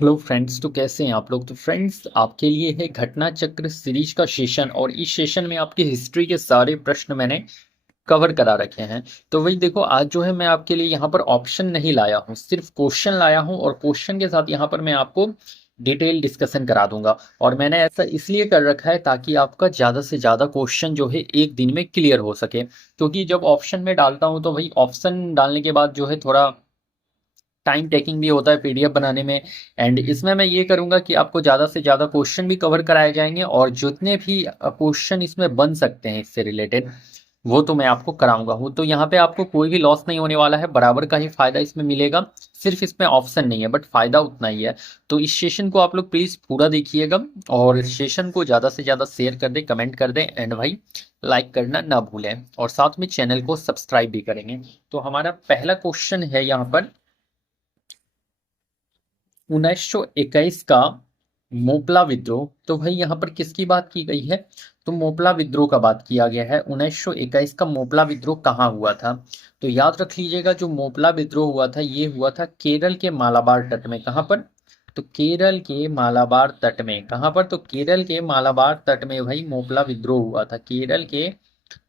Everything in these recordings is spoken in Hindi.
हेलो फ्रेंड्स, तो कैसे हैं आप लोग। तो फ्रेंड्स, आपके लिए है घटना चक्र सीरीज का सेशन और इस सेशन में आपकी हिस्ट्री के सारे प्रश्न मैंने कवर करा रखे हैं। तो वही देखो, आज जो है मैं आपके लिए यहाँ पर ऑप्शन नहीं लाया हूँ, सिर्फ क्वेश्चन लाया हूँ और क्वेश्चन के साथ यहाँ पर मैं आपको डिटेल डिस्कशन करा दूंगा। और मैंने ऐसा इसलिए कर रखा है ताकि आपका ज़्यादा से ज़्यादा क्वेश्चन जो है एक दिन में क्लियर हो सके, क्योंकि जब ऑप्शन में डालता हूँ तो भाई ऑप्शन डालने के बाद जो है थोड़ा टाइम टेकिंग भी होता है पीडीएफ बनाने में। एंड इसमें मैं ये करूंगा कि आपको ज़्यादा से ज़्यादा क्वेश्चन भी कवर कराए जाएंगे और जितने भी क्वेश्चन इसमें बन सकते हैं इससे रिलेटेड वो तो मैं आपको कराऊंगा हूँ। तो यहाँ पे आपको कोई भी लॉस नहीं होने वाला है, बराबर का ही फायदा इसमें मिलेगा। सिर्फ इसमें ऑप्शन नहीं है बट फायदा उतना ही है। तो इस सेशन को आप लोग प्लीज़ पूरा देखिएगा और इस सेशन को ज़्यादा से ज़्यादा शेयर कर दें, कमेंट कर दें एंड भाई लाइक करना ना भूलें और साथ में चैनल को सब्सक्राइब भी करेंगे। तो हमारा पहला क्वेश्चन है यहाँ पर 1921 का मोपला विद्रोह। तो भाई यहाँ पर किसकी बात की गई है, तो मोपला विद्रोह का बात किया गया है। 1921 का मोपला विद्रोह कहाँ हुआ था, तो याद रख लीजिएगा जो मोपला विद्रोह हुआ था ये हुआ था केरल के मालाबार तट में। कहाँ पर, तो केरल के मालाबार तट में। कहाँ पर, तो केरल के मालाबार तट में भाई मोपला विद्रोह हुआ था। केरल के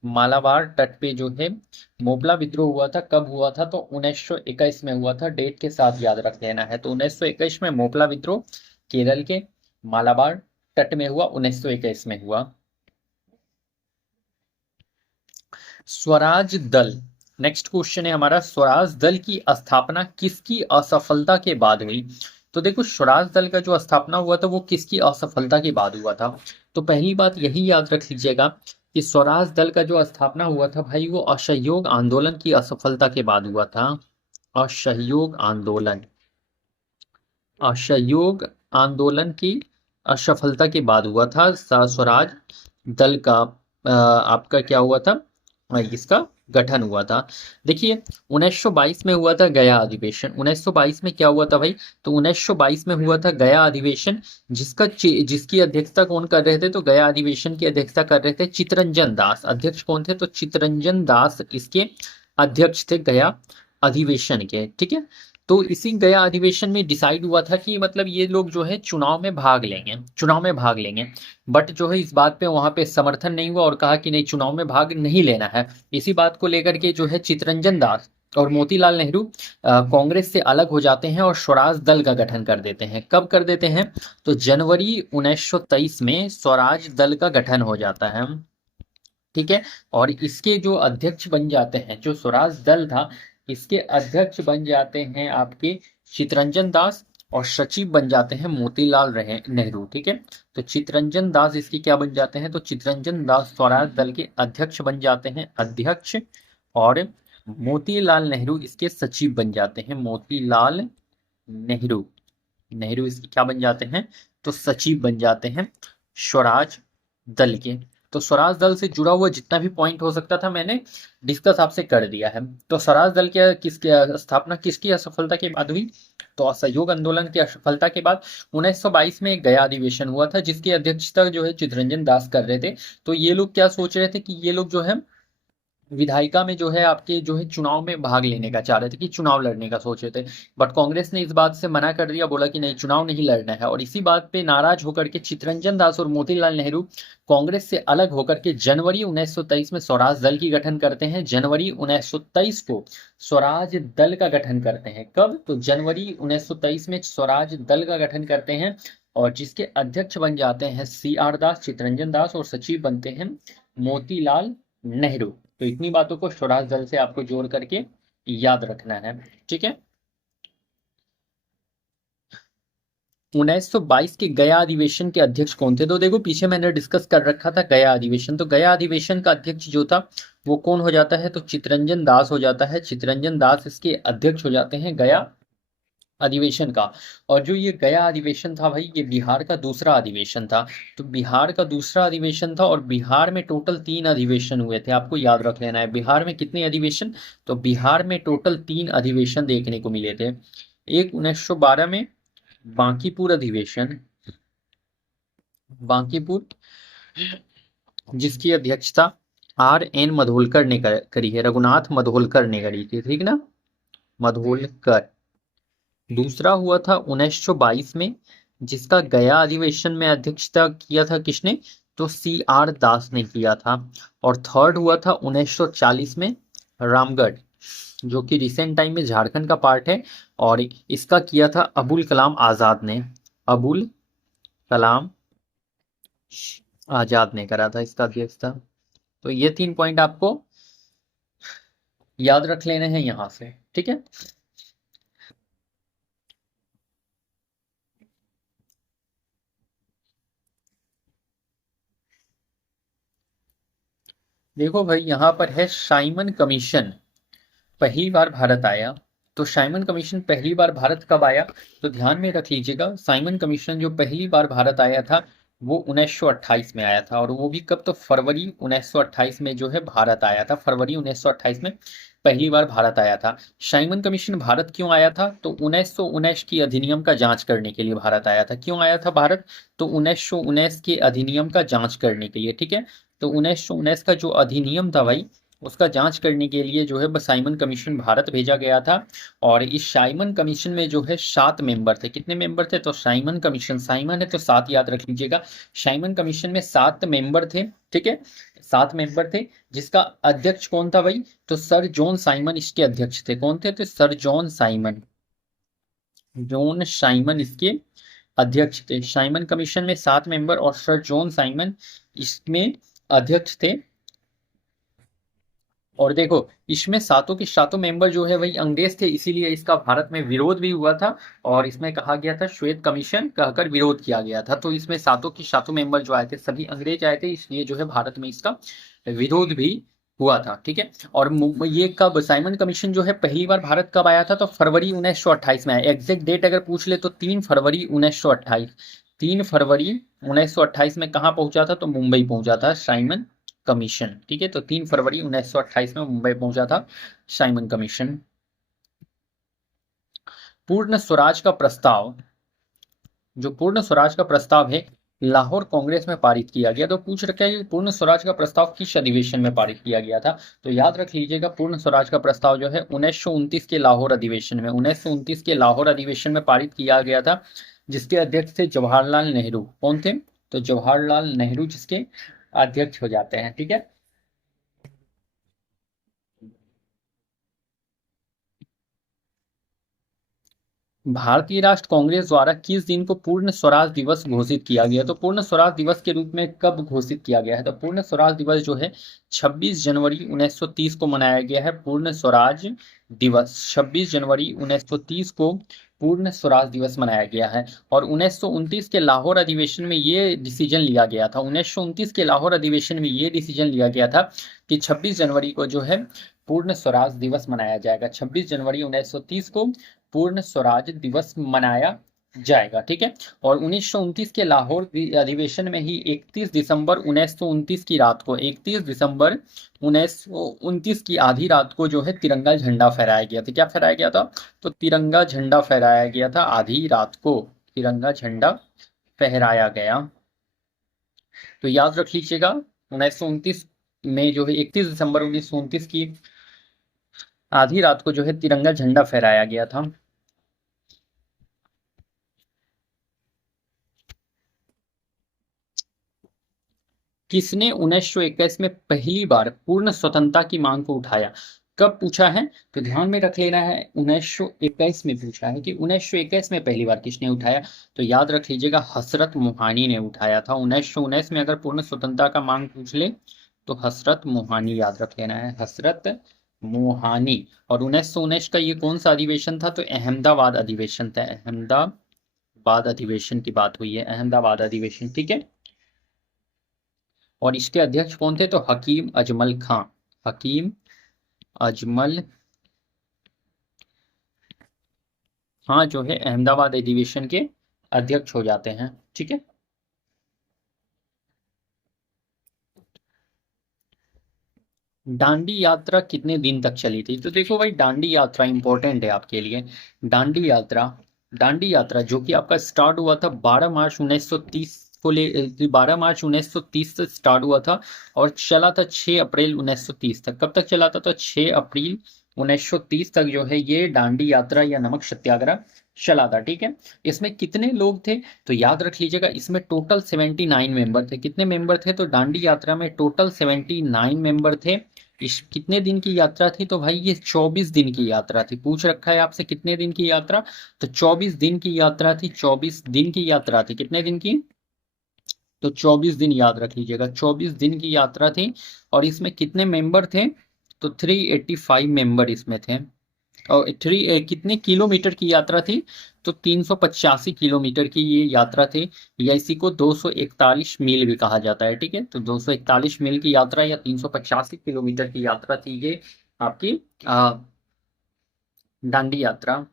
मालाबार तट पे जो है मोपला विद्रोह हुआ था। कब हुआ था, तो 1921 में हुआ था। डेट के साथ याद रख लेना है। तो 1921 में मोपला विद्रोह केरल के मालाबार तट में हुआ, 1921 में हुआ। स्वराज दल, नेक्स्ट क्वेश्चन है हमारा, स्वराज दल की स्थापना किसकी असफलता के बाद हुई। तो देखो, स्वराज दल का जो स्थापना हुआ था वो किसकी असफलता के बाद हुआ था। तो पहली बात यही याद रख लीजिएगा कि स्वराज दल का जो स्थापना हुआ था भाई वो असहयोग आंदोलन की असफलता के बाद हुआ था। असहयोग आंदोलन, असहयोग आंदोलन की असफलता के बाद हुआ था स्वराज दल का आपका क्या हुआ था, इसका गठन हुआ था। देखिए 1922 में हुआ था गया अधिवेशन। 1922 में क्या हुआ था भाई, तो 1922 में हुआ था गया अधिवेशन, जिसकी अध्यक्षता कौन कर रहे थे, तो गया अधिवेशन की अध्यक्षता कर रहे थे चितरंजन दास। अध्यक्ष कौन थे, तो चितरंजन दास इसके अध्यक्ष थे गया अधिवेशन के। ठीक है, तो इसी गया अधिवेशन में डिसाइड हुआ था कि मतलब ये लोग जो है चुनाव में भाग लेंगे, चुनाव में भाग लेंगे। बट जो है इस बात पे वहां पे समर्थन नहीं हुआ और कहा कि नहीं, चुनाव में भाग नहीं लेना है। इसी बात को लेकर के जो है चितरंजन दास और मोतीलाल नेहरू कांग्रेस से अलग हो जाते हैं और स्वराज दल का गठन कर देते हैं। कब कर देते हैं, तो जनवरी 1923 में स्वराज दल का गठन हो जाता है। ठीक है, और इसके जो अध्यक्ष बन जाते हैं, जो स्वराज दल था इसके अध्यक्ष बन जाते हैं आपके चितरंजन दास और सचिव बन जाते हैं मोतीलाल रहे नेहरू। ठीक है, तो चितरंजन दास इसके क्या बन जाते हैं, तो चितरंजन दास स्वराज दल के अध्यक्ष बन जाते हैं, अध्यक्ष। और मोतीलाल नेहरू इसके सचिव बन जाते हैं। मोतीलाल नेहरू, नेहरू इसके क्या बन जाते हैं, तो सचिव बन जाते हैं स्वराज दल के। तो स्वराज दल से जुड़ा हुआ जितना भी पॉइंट हो सकता था मैंने डिस्कस आपसे कर दिया है। तो स्वराज दल के किसके स्थापना किसकी असफलता के बाद हुई, तो असहयोग आंदोलन की असफलता के बाद 1922 में एक गया अधिवेशन हुआ था जिसकी अध्यक्षता जो है चितरंजन दास कर रहे थे। तो ये लोग क्या सोच रहे थे कि ये लोग जो है विधायिका में जो है आपके जो है चुनाव में भाग लेने का चाह रहे थे, कि चुनाव लड़ने का सोच रहे थे। बट कांग्रेस ने इस बात से मना कर दिया, बोला कि नहीं, चुनाव नहीं लड़ना है। और इसी बात पे नाराज होकर के चितरंजन दास और मोतीलाल नेहरू कांग्रेस से अलग होकर के जनवरी 1923 में स्वराज दल की गठन करते हैं। जनवरी 1923 को स्वराज दल का गठन करते हैं। कब, तो जनवरी 1923 में स्वराज दल का गठन करते हैं और जिसके अध्यक्ष बन जाते हैं CR दास, चितरंजन दास, और सचिव बनते हैं मोतीलाल नेहरू। तो इतनी बातों को स्वराज दल से आपको जोड़ करके याद रखना है। ठीक है, 1922 के गया अधिवेशन के अध्यक्ष कौन थे, तो देखो पीछे मैंने डिस्कस कर रखा था गया अधिवेशन। तो गया अधिवेशन का अध्यक्ष जो था वो कौन हो जाता है, तो चितरंजन दास हो जाता है। चितरंजन दास इसके अध्यक्ष हो जाते हैं गया अधिवेशन का। और जो ये गया अधिवेशन था भाई ये बिहार का दूसरा अधिवेशन था। तो बिहार का दूसरा अधिवेशन था और बिहार में टोटल 3 अधिवेशन हुए थे। आपको याद रख लेना है बिहार में कितने अधिवेशन, तो बिहार में टोटल 3 अधिवेशन देखने को मिले थे। एक 1912 में बांकीपुर अधिवेशन, बांकीपुर, जिसकी अध्यक्षता RN मधोलकर ने करी है, रघुनाथ मधोलकर ने करी थी। ठीक ना, मधोलकर। दूसरा हुआ था 1922 में, जिसका गया अधिवेशन में अध्यक्षता किया था किसने, तो CR दास ने किया था। और थर्ड हुआ था 1940 में, रामगढ़, जो कि रिसेंट टाइम में झारखंड का पार्ट है, और इसका किया था अबुल कलाम आजाद ने, अबुल कलाम आजाद ने करा था इसका अध्यक्षता। तो ये 3 पॉइंट आपको याद रख लेने हैं यहां से, ठीक है। देखो भाई, यहाँ पर है साइमन कमीशन पहली बार भारत आया। तो साइमन कमीशन पहली बार भारत कब आया, तो ध्यान में रख लीजिएगा, साइमन कमीशन जो पहली बार भारत आया था वो 1928 में आया था। और वो भी कब, तो फरवरी 1928 में जो है भारत आया था, फरवरी 1928 में पहली बार भारत आया था। साइमन कमीशन भारत क्यों आया था, तो 1919 की अधिनियम का जांच करने के लिए भारत आया था। क्यों आया था भारत, तो 1919 के अधिनियम का जांच करने के लिए, ठीक है। तो 1919 का जो अधिनियम था भाई, उसका जांच करने के लिए जो है साइमन कमीशन भारत भेजा गया था। और इस साइमन कमीशन में जो है 7 मेंबर थे। कितने मेंबर थे, तो साइमन कमीशन, साइमन है तो 7 याद रख लीजिएगा। साइमन कमीशन में 7 मेंबर थे, ठीक है, 7 मेंबर थे। जिसका अध्यक्ष कौन था भाई, तो सर जॉन साइमन इसके अध्यक्ष थे। कौन थे, तो sir John Simon, John Simon इसके अध्यक्ष थे। साइमन कमीशन में 7 मेंबर और सर जॉन साइमन इसमें अध्यक्ष थे। और देखो, इसमें सातों के सातों मेंबर जो है वही अंग्रेज थे, इसीलिए इसका भारत में विरोध भी हुआ था। और इसमें कहा गया था श्वेत कमीशन कहकर विरोध किया गया था। तो इसमें सातों के सातों मेंबर जो आए थे सभी अंग्रेज आए थे, इसलिए जो है भारत में इसका विरोध भी हुआ था, ठीक है। और ये कब, साइमन कमीशन जो है पहली बार भारत कब आया था, तो फरवरी 1928 में आया। एग्जैक्ट डेट अगर पूछ ले तो 3 फरवरी 1928, 3 फरवरी 1928 में कहाँ पहुंचा था, तो मुंबई पहुंचा था साइमन कमीशन, ठीक है। तो 3 फरवरी 1928 में मुंबई पहुंचा था साइमन कमीशन। पूर्ण स्वराज का प्रस्ताव, जो पूर्ण स्वराज का प्रस्ताव है, लाहौर कांग्रेस में पारित किया गया। तो पूछ रखा है कि पूर्ण स्वराज का प्रस्ताव किस अधिवेशन में पारित किया गया था, तो याद रख लीजिएगा, पूर्ण स्वराज का प्रस्ताव जो है 1929 के लाहौर अधिवेशन में, 1929 के लाहौर अधिवेशन में पारित किया गया था। जिसके अध्यक्ष थे जवाहरलाल नेहरू। कौन थे, तो जवाहरलाल नेहरू जिसके अध्यक्ष हो जाते हैं, ठीक है। भारतीय राष्ट्र कांग्रेस द्वारा किस दिन को पूर्ण स्वराज दिवस घोषित किया गया, तो पूर्ण स्वराज दिवस के रूप में कब घोषित किया गया है, तो पूर्ण स्वराज दिवस जो है 26 जनवरी 1930 को मनाया गया है। पूर्ण स्वराज दिवस 26 जनवरी 1930 को पूर्ण स्वराज दिवस मनाया गया है। और 1929 के लाहौर अधिवेशन में ये डिसीजन लिया गया था, 1929 के लाहौर अधिवेशन में ये डिसीजन लिया गया था कि 26 जनवरी को जो है पूर्ण स्वराज दिवस मनाया जाएगा। 26 जनवरी 1930 को पूर्ण स्वराज दिवस मनाया जाएगा, ठीक है। और 1929 के लाहौर अधिवेशन में ही 31 दिसंबर 1929 की रात को, 31 दिसंबर 1929 की आधी रात को जो है तिरंगा झंडा फहराया गया था। क्या फहराया गया था, तो तिरंगा झंडा फहराया गया था, आधी रात को तिरंगा झंडा फहराया गया। तो याद रख लीजिएगा, 1929 में जो है 31 दिसंबर 1929 की आधी रात को जो है तिरंगा झंडा फहराया गया था। किसने 1921 में पहली बार पूर्ण स्वतंत्रता की मांग को उठाया, कब पूछा है, तो ध्यान में रख लेना है, 1921 में पूछा है कि 1921 में पहली बार किसने उठाया। तो याद रख लीजिएगा, हसरत मोहानी ने उठाया था। 1919 में अगर पूर्ण स्वतंत्रता का मांग पूछ ले तो हसरत मोहानी याद रख लेना है, हसरत मोहानी। और 1919 का ये कौन सा अधिवेशन था, तो अहमदाबाद अधिवेशन था, अहमदाबाद अधिवेशन की बात हुई है, अहमदाबाद अधिवेशन, ठीक है। और इसके अध्यक्ष कौन थे, तो हकीम अजमल खां, हकीम अजमल खां जो है अहमदाबाद अधिवेशन के अध्यक्ष हो जाते हैं, ठीक है। दांडी यात्रा कितने दिन तक चली थी, तो देखो भाई, दांडी यात्रा इंपॉर्टेंट है आपके लिए। दांडी यात्रा, दांडी यात्रा जो कि आपका स्टार्ट हुआ था 12 मार्च 1930 को ले, 12 मार्च 1930 से स्टार्ट हुआ था और चला था 6 अप्रैल 1930 तक। कब तक चला था, तो 6 अप्रैल 1930 तक जो है ये दांडी यात्रा या नमक सत्याग्रह चला था। ठीक है, इसमें कितने लोग थे तो याद रख लीजिएगा, इसमें टोटल 79 मेंबर थे। कितने मेंबर थे तो दांडी यात्रा में टोटल 79 मेंबर थे। इस कितने दिन की यात्रा थी तो भाई ये 24 दिन की यात्रा थी। पूछ रखा है आपसे कितने दिन की यात्रा, तो 24 दिन की यात्रा थी। 24 दिन की यात्रा थी, कितने दिन की तो 24 दिन याद रख लीजिएगा, 24 दिन की यात्रा थी। और इसमें कितने मेंबर थे तो 385 मेंबर इसमें थे। और कितने किलोमीटर की यात्रा थी तो 385 किलोमीटर की ये यात्रा थी, या इसी को 241 मील भी कहा जाता है। ठीक है, तो 241 मील की यात्रा या 385 किलोमीटर की यात्रा थी ये आपकी दांडी यात्रा।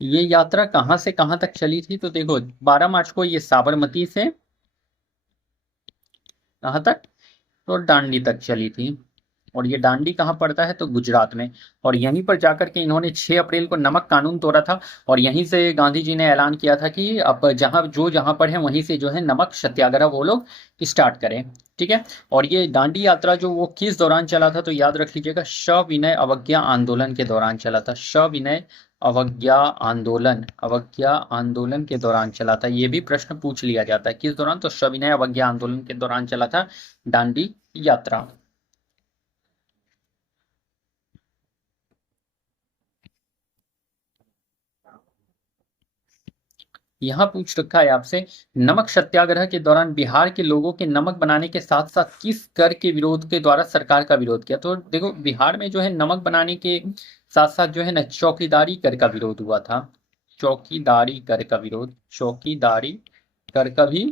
ये यात्रा कहाँ से कहाँ तक चली थी तो देखो, 12 मार्च को ये साबरमती से कहाँ तक तो दांडी तक चली थी। और ये दांडी कहाँ पड़ता है तो गुजरात में। और यहीं पर जाकर के इन्होंने 6 अप्रैल को नमक कानून तोड़ा था। और यहीं से गांधी जी ने ऐलान किया था कि अब जहां पर है वहीं से जो है नमक सत्याग्रह वो लोग स्टार्ट करें। ठीक है, और ये दांडी यात्रा जो वो किस दौरान चला था तो याद रख लीजिएगा, सविनय अवज्ञा आंदोलन के दौरान चला था। सविनय अवज्ञा आंदोलन के दौरान चला था। ये भी प्रश्न पूछ लिया जाता है किस दौरान, तो सविनय अवज्ञा आंदोलन के दौरान चला था दांडी यात्रा। यहाँ पूछ रखा है आपसे, नमक सत्याग्रह के दौरान बिहार के लोगों के नमक बनाने के साथ साथ किस कर के विरोध के द्वारा सरकार का विरोध किया। तो देखो, बिहार में जो है नमक बनाने के साथ साथ जो है ना चौकीदारी कर का विरोध हुआ था। चौकीदारी कर का भी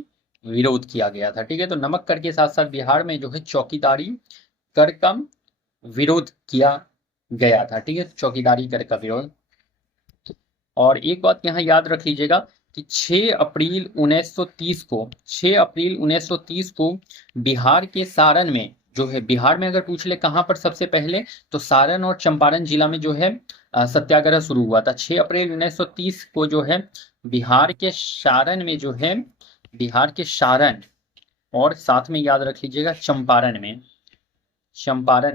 विरोध किया गया था। ठीक है, तो नमक कर के साथ साथ बिहार में जो है चौकीदारी कर का विरोध किया गया था। ठीक है, चौकीदारी कर का विरोध। और एक बात यहाँ याद रख लीजिएगा कि 6 अप्रैल 1930 को बिहार के सारण में जो है, बिहार में अगर पूछ ले कहाँ पर सबसे पहले तो सारण और चंपारण जिला में जो है सत्याग्रह शुरू हुआ था। 6 अप्रैल 1930 को जो है बिहार के सारण में जो है, बिहार के सारण और साथ में याद रख लीजिएगा चंपारण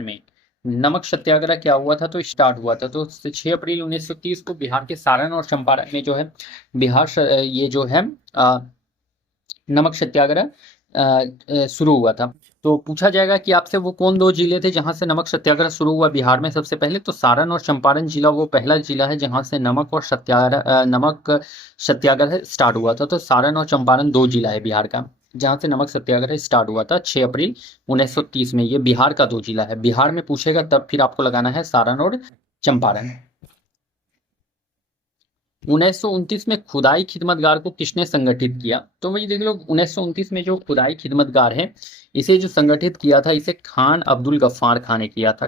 में नमक सत्याग्रह क्या हुआ था तो स्टार्ट हुआ था। तो 6 अप्रैल 1930 को बिहार के सारण और चंपारण में जो है ये जो है नमक सत्याग्रह शुरू हुआ था। तो पूछा जाएगा कि आपसे वो कौन दो जिले थे जहां से नमक सत्याग्रह शुरू हुआ बिहार में सबसे पहले, तो सारण और चंपारण जिला वो पहला जिला है जहां से नमक सत्याग्रह स्टार्ट हुआ था। तो सारण और चंपारण 2 जिला है बिहार का जहां से नमक सत्याग्रह स्टार्ट हुआ था 6 अप्रैल 1930 में। ये बिहार का 2 जिला है, बिहार में पूछेगा तब फिर आपको लगाना है सारण और चंपारण। 1929 में खुदाई खिदमतगार को किसने संगठित किया, तो वही देख लो 1929 में जो खुदाई खिदमतगार है इसे जो संगठित किया था इसे खान अब्दुल गफ्फार खान ने किया था।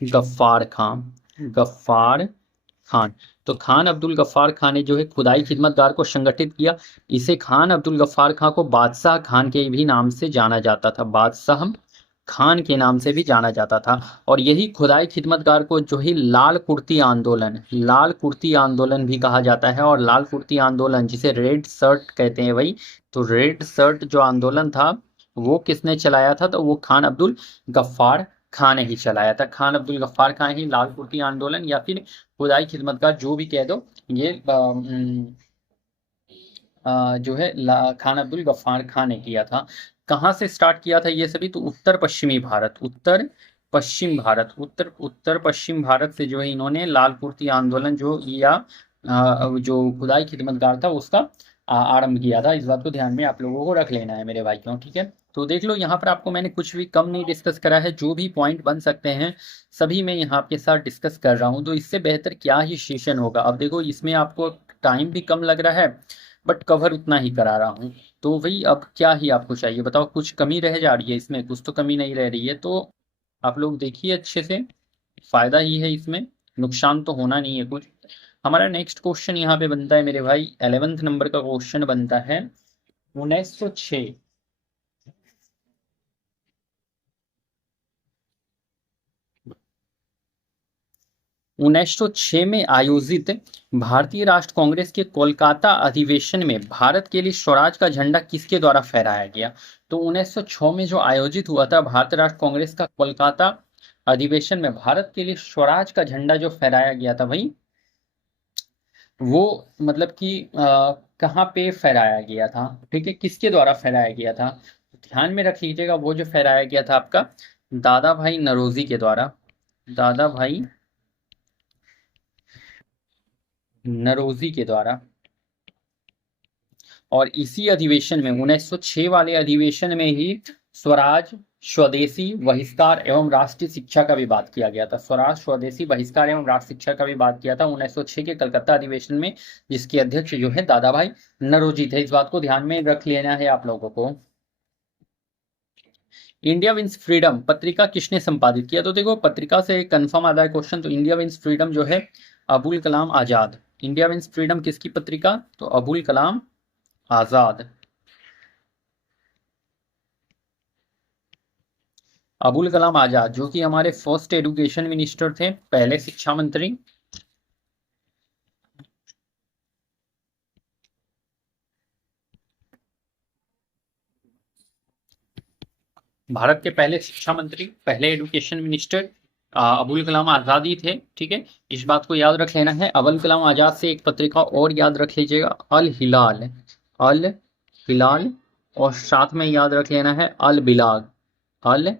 गफ्फार खान। तो खान अब्दुल गफ्फार खान ने जो है खुदाई खिदमतगार को संगठित किया। इसे खान अब्दुल गफ्फार खान को बादशाह खान के भी नाम से जाना जाता था, बादशाह खान के नाम से भी जाना जाता था। और यही खुदाई खिदमतगार को जो ही लाल कुर्ती आंदोलन भी कहा जाता है। और लाल कुर्ती आंदोलन जिसे रेड शर्ट कहते हैं भाई, तो रेड शर्ट जो आंदोलन था वो किसने चलाया था तो वो खान अब्दुल गफ्फार खान ने ही चलाया था। खान अब्दुल गफ्फार खान ही लाल कुर्ती आंदोलन या फिर खुदाई खिदमतगार जो भी कह दो, ये जो है खान अब्दुल गफ्फार खान ने किया था। कहाँ से स्टार्ट किया था ये सभी, तो उत्तर पश्चिम भारत से जो है इन्होंने लाल कुर्ती आंदोलन जो या जो खुदाई खिदमतगार था उसका आरंभ किया था। इस बात को ध्यान में आप लोगों को रख लेना है मेरे भाई क्यों। ठीक है, तो देख लो यहाँ पर आपको मैंने कुछ भी कम नहीं डिस्कस करा है, जो भी पॉइंट बन सकते हैं सभी मैं यहाँ आपके साथ डिस्कस कर रहा हूँ। तो इससे बेहतर क्या ही सेशन होगा। अब देखो इसमें आपको टाइम भी कम लग रहा है बट कवर उतना ही करा रहा हूँ। तो भाई अब क्या ही आपको चाहिए बताओ, कुछ कमी रह जा रही है इसमें, कुछ तो कमी नहीं रह रही है। तो आप लोग देखिए अच्छे से, फायदा ही है इसमें, नुकसान तो होना नहीं है कुछ। हमारा नेक्स्ट क्वेश्चन यहाँ पे बनता है मेरे भाई 11th नंबर का क्वेश्चन बनता है 1906। 1906 में आयोजित भारतीय राष्ट्र कांग्रेस के कोलकाता अधिवेशन में भारत के लिए स्वराज का झंडा किसके द्वारा फहराया गया? तो 1906 में जो आयोजित हुआ था भारतीय राष्ट्र कांग्रेस का कोलकाता अधिवेशन में भारत के लिए स्वराज का झंडा जो फहराया गया था भाई, वो मतलब कि कहाँ पे फहराया गया था? ठीक है, किसके द्वारा फहराया गया था? ध्यान में रख लीजिएगा, वो जो फहराया गया था आपका दादा भाई नौरोजी के द्वारा, दादा भाई नौरोजी के द्वारा। और इसी अधिवेशन में 1906 वाले अधिवेशन में ही स्वराज, स्वदेशी, बहिष्कार एवं राष्ट्रीय शिक्षा का भी बात किया गया था। स्वराज, स्वदेशी, बहिष्कार एवं राष्ट्रीय शिक्षा का भी बात किया था 1906 के कलकत्ता अधिवेशन में, जिसके अध्यक्ष जो है दादा भाई नौरोजी थे। इस बात को ध्यान में रख लेना है आप लोगों को। इंडिया विंस फ्रीडम पत्रिका किसने संपादित किया? तो देखो पत्रिका से कंफर्म आता है क्वेश्चन, तो इंडिया विंस फ्रीडम जो है Abul Kalam Azad. India wins freedom किसकी पत्रिका? तो अबुल कलाम आजाद। अबुल कलाम आजाद जो कि हमारे फर्स्ट एजुकेशन मिनिस्टर थे, पहले शिक्षा मंत्री। भारत के पहले शिक्षा मंत्री, पहले एजुकेशन मिनिस्टर अबुल कलाम आजाद ही थे। ठीक है, इस बात को याद रख लेना है। अबुल कलाम आजाद से एक पत्रिका और याद रख लीजिएगा, अल हिलाल, अल हिलाल। और साथ में याद रख लेना है अल बिलाग, अल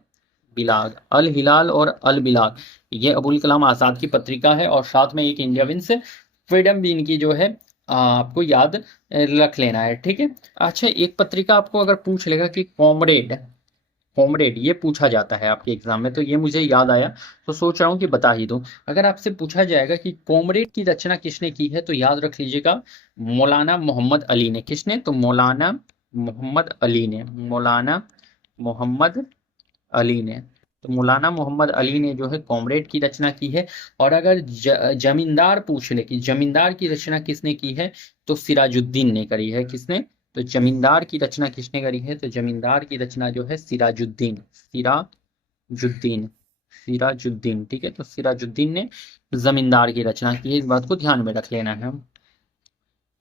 बिलाग, अल हिलाल और अल बिलाग, ये अबुल कलाम आजाद की पत्रिका है। और साथ में एक इंडिया विंस फ्रीडम भी इनकी जो है आपको याद रख लेना है। ठीक है, अच्छा एक पत्रिका आपको अगर पूछ लेगा कि कॉमरेड, कॉमरेड ये पूछा जाता है आपके एग्जाम में, तो ये मुझे याद आया तो सोच रहा हूँ कि बता ही दूं। अगर आपसे पूछा जाएगा कि कॉमरेड की रचना किसने की है, तो याद रख लीजिएगा मौलाना मोहम्मद अली ने। किसने? तो मौलाना मोहम्मद अली ने, मौलाना मोहम्मद अली ने। तो मौलाना मोहम्मद अली ने जो है कॉमरेड की रचना की है। और अगर जमींदार पूछ ले कि जमींदार की रचना किसने की है, तो सिराजुद्दीन ने करी है। किसने? तो जमींदार की रचना किसने करी है? तो जमींदार की रचना जो है सिराजुद्दीन, सिराजुद्दीन, सिराजुद्दीन। ठीक है, तो सिराजुद्दीन ने जमींदार की रचना की है। इस बात को ध्यान में रख लेना है।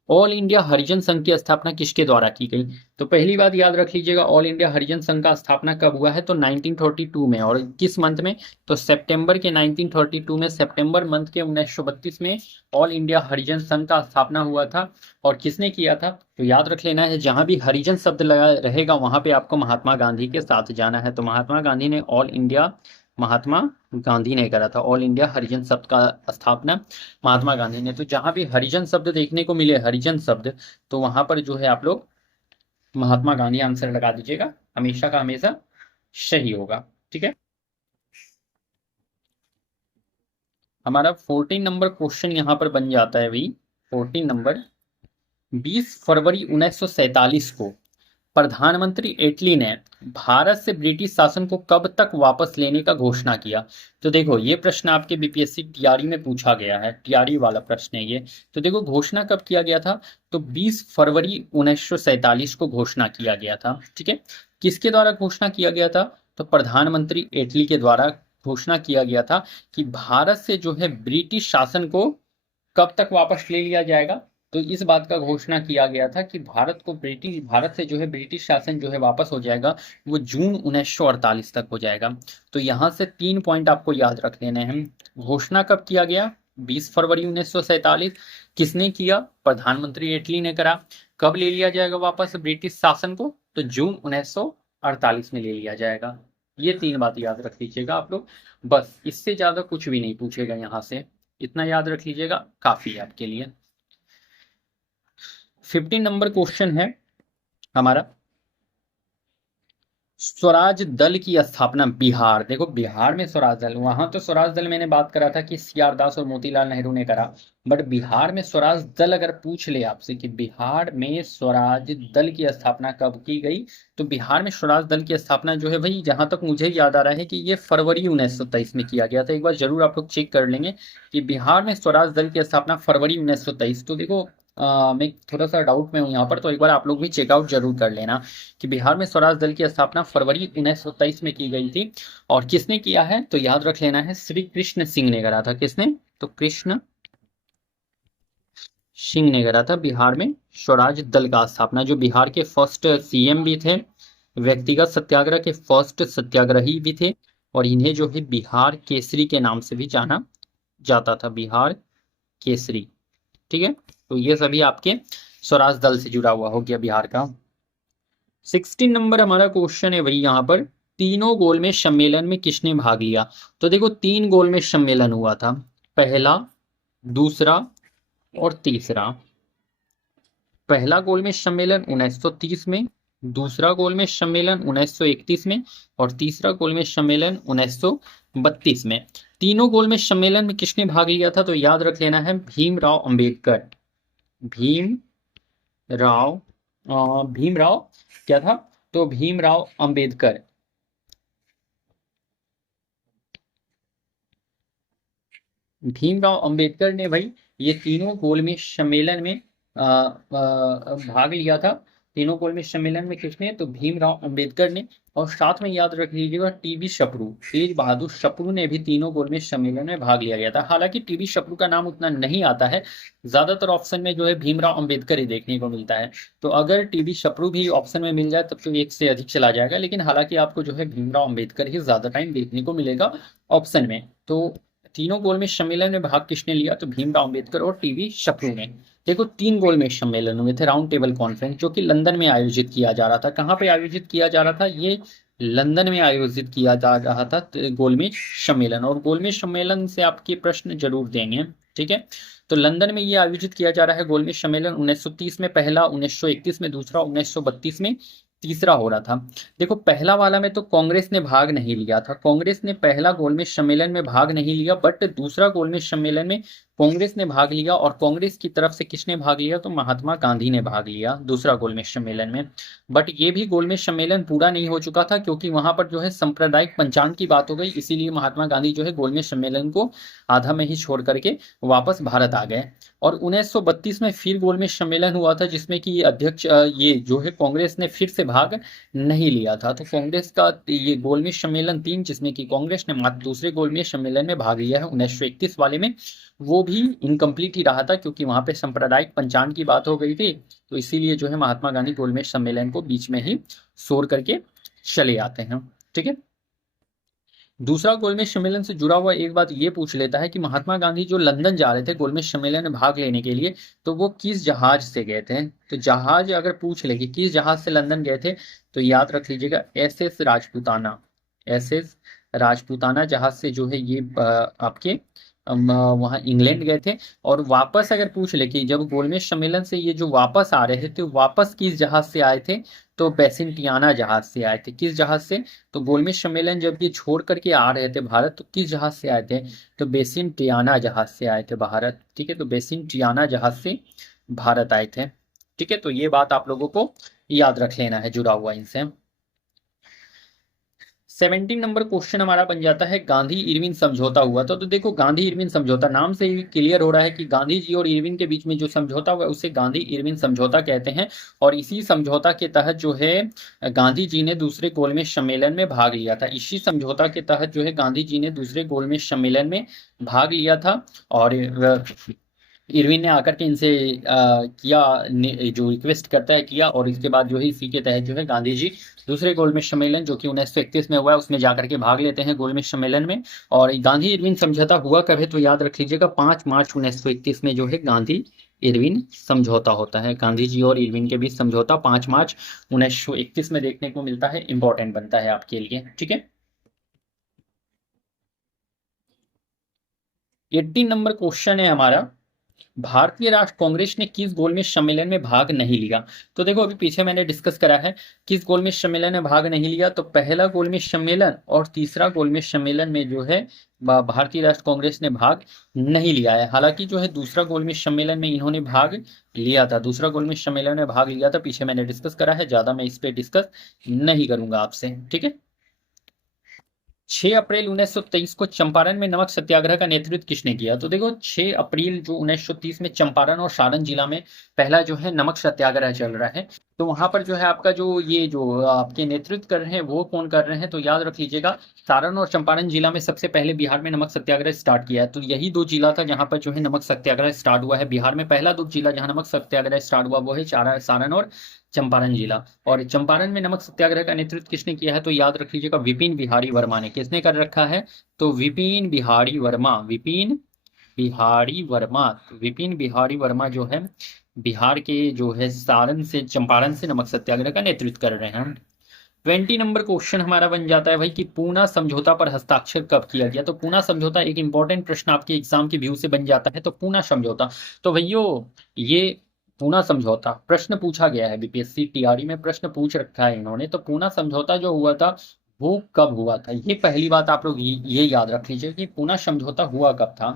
ऑल इंडिया हरिजन संघ की स्थापना किसके द्वारा की गई? तो पहली बात याद रख लीजिएगा, ऑल इंडिया हरिजन संघ का स्थापना कब हुआ है? तो 1932 में। और किस मंथ में? तो सितंबर के 1932 में, सितंबर मंथ के 1932 में ऑल इंडिया हरिजन संघ का स्थापना हुआ था। और किसने किया था? तो याद रख लेना है, जहां भी हरिजन शब्द लगा रहेगा वहां पे आपको महात्मा गांधी के साथ जाना है। तो महात्मा गांधी ने ऑल इंडिया, महात्मा गांधी ने करा था ऑल इंडिया हरिजन शब्द का स्थापना, महात्मा गांधी ने। तो जहां भी हरिजन शब्द देखने को मिले, हरिजन शब्द, तो वहां पर जो है आप लोग महात्मा गांधी आंसर लगा दीजिएगा, हमेशा का हमेशा सही होगा। ठीक है, हमारा 14 नंबर क्वेश्चन यहां पर बन जाता है भाई। 14 नंबर, 20 फरवरी 1947 को प्रधानमंत्री एटली ने भारत से ब्रिटिश शासन को कब तक वापस लेने का घोषणा किया? तो देखो ये प्रश्न आपके बीपीएससी टीआरई में पूछा गया है, टीआरई वाला प्रश्न है ये। तो देखो घोषणा कब किया गया था? तो 20 फरवरी 1947 को घोषणा किया गया था। ठीक है, किसके द्वारा घोषणा किया गया था? तो प्रधानमंत्री एटली के द्वारा घोषणा किया गया था कि भारत से जो है ब्रिटिश शासन को कब तक वापस ले लिया जाएगा। तो इस बात का घोषणा किया गया था कि भारत से जो है ब्रिटिश शासन जो है वापस हो जाएगा, वो जून 1948 तक हो जाएगा। तो यहाँ से 3 पॉइंट आपको याद रख लेने हैं। घोषणा कब किया गया? 20 फरवरी 1947। किसने किया? प्रधानमंत्री एटली ने करा। कब ले लिया जाएगा वापस ब्रिटिश शासन को? तो जून 1948 में ले लिया जाएगा। ये 3 बात याद रख लीजिएगा आप लोग, बस इससे ज्यादा कुछ भी नहीं पूछेगा यहाँ से, इतना याद रख लीजिएगा काफी है आपके लिए। 15 नंबर क्वेश्चन है हमारा, स्वराज दल की स्थापना बिहार। देखो बिहार में स्वराज दल, वहां तो स्वराज दल मैंने बात करा था कि सीआर दास और मोतीलाल नेहरू ने करा, बट बिहार में स्वराज दल अगर पूछ ले आपसे कि बिहार में स्वराज दल की स्थापना कब की गई, तो बिहार में स्वराज दल की स्थापना जो है भाई, जहां तक मुझे याद आ रहा है कि ये फरवरी 1923 में किया गया था। एक बार जरूर आप लोग चेक कर लेंगे कि बिहार में स्वराज दल की स्थापना फरवरी 1923। तो देखो मैं थोड़ा सा डाउट में हूँ यहाँ पर, तो एक बार आप लोग भी चेकआउट जरूर कर लेना कि बिहार में स्वराज दल की स्थापना फरवरी 1923 में की गई थी। और किसने किया है, तो याद रख लेना है श्री कृष्ण सिंह ने करा था। किसने, तो कृष्ण सिंह ने करा था बिहार में स्वराज दल का स्थापना, जो बिहार के फर्स्ट सीएम भी थे, व्यक्तिगत सत्याग्रह के फर्स्ट सत्याग्रही भी थे, और इन्हें जो है बिहार केसरी के नाम से भी जाना जाता था, बिहार केसरी। ठीक है, तो ये सभी आपके स्वराज दल से जुड़ा हुआ हो गया बिहार का। 16 नंबर हमारा क्वेश्चन है वही यहाँ पर, तीनों गोलमेज सम्मेलन में किसने भाग लिया। तो देखो 3 गोलमेज सम्मेलन हुआ था, पहला, दूसरा और तीसरा। पहला गोलमेज सम्मेलन 1930 में, दूसरा गोलमेज सम्मेलन 1931 में, और तीसरा गोलमेज सम्मेलन 1932 में। तीनों गोलमेज सम्मेलन में किसने भाग लिया था, तो याद रख लेना है भीमराव अंबेडकर। भीमराव भीमराव क्या था, तो भीमराव अंबेडकर। भीमराव अंबेडकर ने भाई ये तीनों गोलमेज सम्मेलन में भाग लिया था। तीनों गोलमेज सम्मेलन में किसने, तो भीमराव अंबेडकर ने। और साथ में याद रख लीजिएगा टीबी शपरू, तेज बहादुर शपरू ने भी तीनों गोलमेज सम्मेलन में भाग लिया गया था। हालांकि टीबी शपरू का नाम उतना नहीं आता है, ज्यादातर ऑप्शन में जो है भीमराव अंबेडकर ही देखने को मिलता है। तो अगर टीबी शपरू भी ऑप्शन में मिल जाए तब तो एक से अधिक चला जाएगा, लेकिन हालांकि आपको जो है भीमराव अंबेडकर ही ज्यादा टाइम देखने को मिलेगा ऑप्शन में। तो तीनों गोलमेज सम्मेलन में भाग किसने लिया, तो भीमराव अंबेडकर और टीबी शपरू ने। देखो 3 गोलमेज सम्मेलन हुए थे, राउंड टेबल कॉन्फ्रेंस, जो कि लंदन में आयोजित किया जा रहा था। कहाँ पे आयोजित किया जा रहा था, ये लंदन में आयोजित किया जा रहा था गोलमेज सम्मेलन। और गोलमेज सम्मेलन से आपके प्रश्न जरूर देंगे, ठीक है। तो लंदन में ये आयोजित किया जा रहा है गोलमेज सम्मेलन 1930 में पहला, 1931 में दूसरा, 1932 में तीसरा हो रहा था। देखो पहला वाला में तो कांग्रेस ने भाग नहीं लिया था, कांग्रेस ने पहला गोलमेज सम्मेलन में भाग नहीं लिया, बट दूसरा गोलमेज सम्मेलन में कांग्रेस ने भाग लिया। और कांग्रेस की तरफ से किसने भाग लिया, तो महात्मा गांधी ने भाग लिया दूसरा गोलमेज सम्मेलन में। बट ये भी गोलमेज सम्मेलन पूरा नहीं हो चुका था, क्योंकि वहां पर जो है सांप्रदायिक पंचांग की बात हो गई, इसीलिए महात्मा गांधी जो है गोलमेज सम्मेलन को आधा में ही छोड़ करके वापस भारत आ गए। और 1932 में फिर गोलमेज सम्मेलन हुआ था, जिसमें कि अध्यक्ष ये जो है कांग्रेस ने फिर से भाग नहीं लिया था। तो कांग्रेस का ये गोलमेज सम्मेलन 3, जिसमें कि कांग्रेस ने मात्र दूसरे गोलमेज सम्मेलन में भाग लिया है 1931 वाले में, वो भी इनकम्प्लीट ही रहा था, क्योंकि वहां पे सांप्रदायिक पंचांग की बात हो गई थी। तो इसीलिए जो है महात्मा गांधी गोलमेज सम्मेलन को बीच में ही छोड़ करके चले आते हैं, ठीक है। दूसरा गोलमेज सम्मेलन से जुड़ा हुआ एक बात ये पूछ लेता है कि महात्मा गांधी जो लंदन जा रहे थे गोलमेज सम्मेलन में भाग लेने के लिए, तो वो किस जहाज से गए थे। तो जहाज अगर पूछ ले कि किस जहाज से लंदन गए थे, तो याद रख लीजिएगा SS राजपूताना। SS राजपूताना जहाज से जो है ये आपके वहाँ इंग्लैंड गए थे। और वापस अगर पूछ ले कि जब गोलमेज सम्मेलन से ये जो वापस आ रहे थे, तो वापस किस जहाज से आए थे, तो बेसिंटियाना जहाज से आए थे। किस जहाज से, तो गोलमेज सम्मेलन जब ये छोड़ करके आ रहे थे भारत, तो किस जहाज से आए थे, तो बेसिंटियाना जहाज से आए थे भारत, ठीक है। तो बेसिंटियाना जहाज से भारत आए थे, ठीक है। तो ये बात आप लोगों को याद रख लेना है जुड़ा हुआ इनसे। 17 नंबर क्वेश्चन हमारा बन जाता है, गांधी इरविन समझौता हुआ था। तो देखो गांधी इरविन समझौता नाम से ही क्लियर हो रहा है कि गांधी जी और इरविन के बीच में जो समझौता हुआ है उसे गांधी इरविन समझौता कहते हैं। और इसी समझौता के तहत जो है गांधी जी ने दूसरे गोलमेज सम्मेलन में भाग लिया था। इसी समझौता के तहत जो है गांधी जी ने दूसरे गोलमेज सम्मेलन में भाग लिया था। और इरविन ने आकर के इनसे किया, जो रिक्वेस्ट करता है किया, और इसके बाद जो है इसी के तहत जो है गांधी जी दूसरे गोलमेज सम्मेलन जो कि 1931 में हुआ है उसमें जाकर के भाग लेते हैं गोलमेज सम्मेलन में। और गांधी इरविन समझौता हुआ कब है, तो याद रख लीजिएगा 5 मार्च 1931 में जो है गांधी इरविन समझौता होता है। गांधी जी और इरविन के बीच समझौता 5 मार्च 1931 में देखने को मिलता है, इंपॉर्टेंट बनता है आपके लिए, ठीक है। 18 नंबर क्वेश्चन है हमारा, भारतीय राष्ट्र कांग्रेस ने किस गोलमेज सम्मेलन में भाग नहीं लिया। तो देखो अभी पीछे मैंने डिस्कस करा है किस गोलमेज सम्मेलन में भाग नहीं लिया, तो पहला गोलमेज सम्मेलन और तीसरा गोलमेज सम्मेलन में जो है भारतीय राष्ट्र कांग्रेस ने भाग नहीं लिया है। हालांकि जो है दूसरा गोलमेज सम्मेलन में इन्होंने भाग लिया था, दूसरा गोलमेज सम्मेलन में भाग लिया था, पीछे मैंने डिस्कस करा है, ज्यादा मैं इस पे डिस्कस नहीं करूंगा आपसे, ठीक है। 6 अप्रैल 1923 को चंपारण में नमक सत्याग्रह का नेतृत्व किसने किया? तो देखो 6 अप्रैल जो 1930 में चंपारण और सारण जिला में पहला जो है नमक सत्याग्रह चल रहा है, तो वहां पर जो है आपका जो ये जो आपके नेतृत्व कर रहे हैं वो कौन कर रहे हैं? तो याद रख लीजिएगा, सारण और चंपारण जिला में सबसे पहले बिहार में नमक सत्याग्रह स्टार्ट किया है। तो यही दो जिला था जहां पर जो है नमक सत्याग्रह स्टार्ट हुआ है। बिहार में पहला दो जिला जहां नमक सत्याग्रह स्टार्ट हुआ वो है सारण और चंपारण जिला। और चंपारण में नमक सत्याग्रह का नेतृत्व किसने किया है? तो याद रख लीजिएगा, विपिन बिहारी वर्मा ने। किसने कर रखा है? तो विपिन बिहारी वर्मा। विपिन बिहारी वर्मा। विपिन बिहारी वर्मा जो है बिहार के जो है सारण से चंपारण से नमक सत्याग्रह का नेतृत्व कर रहे हैं। 20 नंबर क्वेश्चन हमारा बन जाता है भाई कि पूना समझौता पर हस्ताक्षर कब किया गया? तो पूना समझौता एक इंपॉर्टेंट प्रश्न आपके एग्जाम के व्यू से बन जाता है। तो पूना समझौता, तो भैयो ये पूना समझौता प्रश्न पूछा गया है, बीपीएससी टीआरई में प्रश्न पूछ रखा है इन्होंने। तो पूना समझौता जो हुआ था वो कब हुआ था? ये पहली बात आप लोग ये याद रख लीजिए कि पूना समझौता हुआ कब था।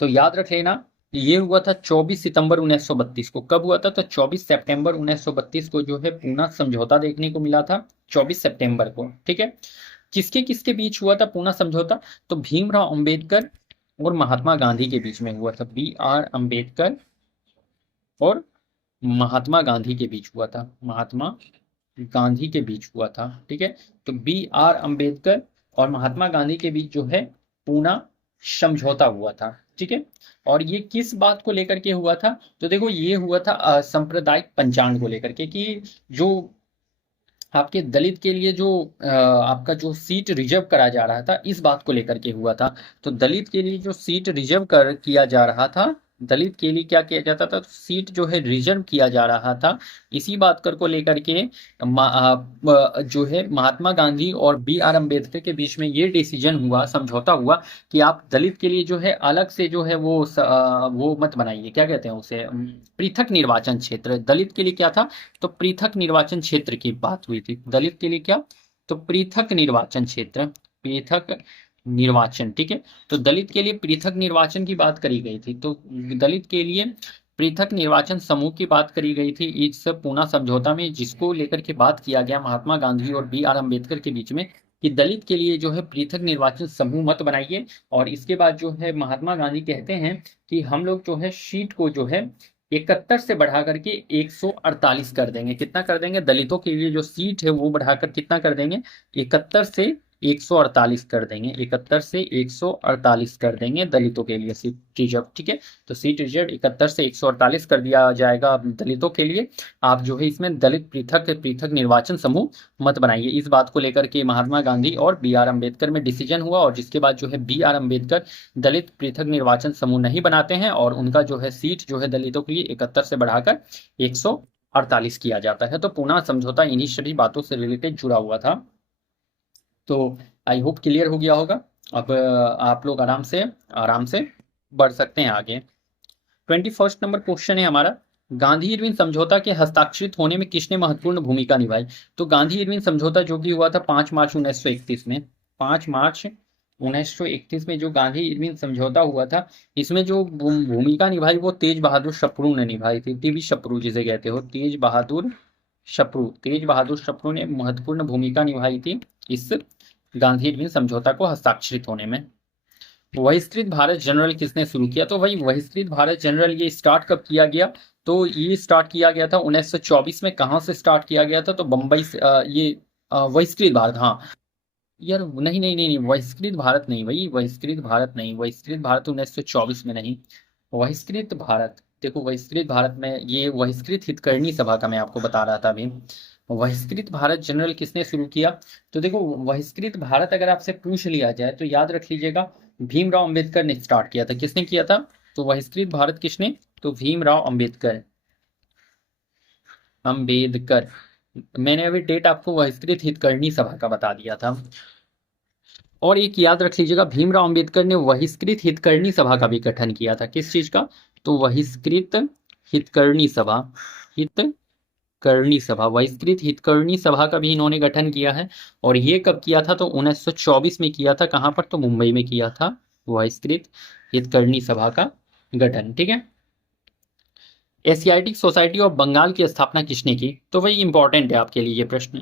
तो याद रख लेना, ये हुआ था 24 सितंबर 1932 को। कब हुआ था? तो 24 सितंबर 1932 को जो है पूना समझौता देखने को मिला था, 24 सितंबर को। ठीक है, किसके किसके बीच हुआ था पूना समझौता? तो भीमराव अंबेडकर और महात्मा गांधी के बीच में हुआ था। बी आर अंबेडकर और महात्मा गांधी के बीच हुआ था। महात्मा गांधी के बीच हुआ था। ठीक है, तो बी आर अंबेडकर और महात्मा गांधी के बीच जो है पूना समझौता हुआ था। ठीक है, और ये किस बात को लेकर के हुआ था? तो देखो ये हुआ था सांप्रदायिक पंचांग को लेकर के, कि जो आपके दलित के लिए जो आपका जो सीट रिजर्व करा जा रहा था, इस बात को लेकर के हुआ था। तो दलित के लिए जो सीट रिजर्व कर किया जा रहा था, दलित के लिए क्या किया जाता था? तो सीट जो है रिजर्व किया जा रहा था। इसी बात कर को लेकर के जो है महात्मा गांधी और बी आर अम्बेडकर के बीच में ये डिसीजन हुआ, समझौता हुआ कि आप दलित के लिए जो है अलग से जो है वो मत बनाइए, क्या कहते हैं उसे, पृथक निर्वाचन क्षेत्र। दलित के लिए क्या था? तो पृथक निर्वाचन क्षेत्र की बात हुई थी। दलित के लिए क्या? तो पृथक निर्वाचन क्षेत्र, पृथक निर्वाचन। ठीक है, तो दलित के लिए पृथक निर्वाचन की बात करी गई थी। तो दलित के लिए पृथक निर्वाचन समूह की बात करी गई थी इस पूना समझौता में, जिसको लेकर के बात किया गया महात्मा गांधी और बी आर अम्बेडकर के बीच में कि दलित के लिए जो है पृथक निर्वाचन समूह मत बनाइए। और इसके बाद जो है महात्मा गांधी कहते हैं कि हम लोग जो है सीट को जो है 71 से बढ़ा करके 148 कर देंगे। कितना कर देंगे? दलितों के लिए जो सीट है वो बढ़ाकर कितना कर देंगे? 71 से 148 कर देंगे। 71 से 148 कर देंगे दलितों के लिए सीट रिजर्व। ठीक है, तो सीट रिजर्व 71 से 148 कर दिया जाएगा दलितों के लिए। आप जो है इसमें दलित पृथक पृथक निर्वाचन समूह मत बनाइए। इस बात को लेकर के महात्मा गांधी और बी आर अम्बेडकर में डिसीजन हुआ, और जिसके बाद जो है बी आर अम्बेडकर दलित पृथक निर्वाचन समूह नहीं बनाते हैं, और उनका जो है सीट जो है दलितों के लिए 71 से बढ़ाकर 148 किया जाता है। तो पूना समझौता इन्हीं सभी बातों से रिलेटेड जुड़ा हुआ था। तो आई होप क्लियर हो गया होगा। अब आप लोग आराम से बढ़ सकते हैं आगे। 21 नंबर क्वेश्चन है हमारा, गांधी इरविन समझौता के हस्ताक्षरित होने में किसने महत्वपूर्ण भूमिका निभाई? तो गांधी इरविन समझौता जो कि हुआ था 5 मार्च 1931 में, 5 मार्च 1931 में जो गांधी इरविन समझौता हुआ था, इसमें जो भूमिका निभाई वो तेज बहादुर सप्रू ने निभाई थी। टीवी सप्रू जिसे कहते हो, तेज बहादुर सप्रू ने महत्वपूर्ण भूमिका निभाई थी इस गांधी इरविन समझौता को हस्ताक्षरित होने में। बहिष्कृत भारत जनरल किसने शुरू किया? तो भाई बहिष्कृत भारत जनरल ये स्टार्ट कब किया गया? तो ये स्टार्ट किया गया था 1924 में। कहाँ से स्टार्ट किया गया था? तो बम्बई से। ये बहिष्कृत भारत, हाँ यार, नहीं नहीं नहीं नहीं, बहिष्कृत भारत नहीं भाई, बहिष्कृत भारत नहीं, बहिष्कृत भारत 1924 में नहीं। बहिष्कृत भारत, देखो बहिष्कृत भारत में ये बहिष्कृत हितकर्णी सभा का मैं आपको बता रहा था अभी। बहिष्कृत भारत जनरल किसने शुरू किया? तो देखो बहिष्कृत भारत अगर आपसे पूछ लिया जाए तो याद रख लीजिएगा, भीमराव अंबेडकर ने स्टार्ट किया था। किसने किया था? तो बहिष्कृत भारत किसने? तो भीमराव अंबेडकर। अंबेडकर, मैंने अभी डेट आपको बहिष्कृत हितकर्णी सभा का बता दिया था। और एक याद रख लीजिएगा, भीमराव अंबेडकर ने बहिष्कृत हितकर्णी सभा का भी गठन किया था। किस चीज का? तो बहिष्कृत हितकर्णी सभा, हितकर्णी सभा, बहिष्कृत हितकर्णी सभा का भी इन्होंने गठन किया है। और ये कब किया था? तो 1924 में किया था। कहाँ पर? तो मुंबई में किया था बहिष्कृत हितकर्णी सभा का गठन। ठीक है, एशियाटिक सोसाइटी ऑफ बंगाल की स्थापना किसने की? तो वही इंपॉर्टेंट है आपके लिए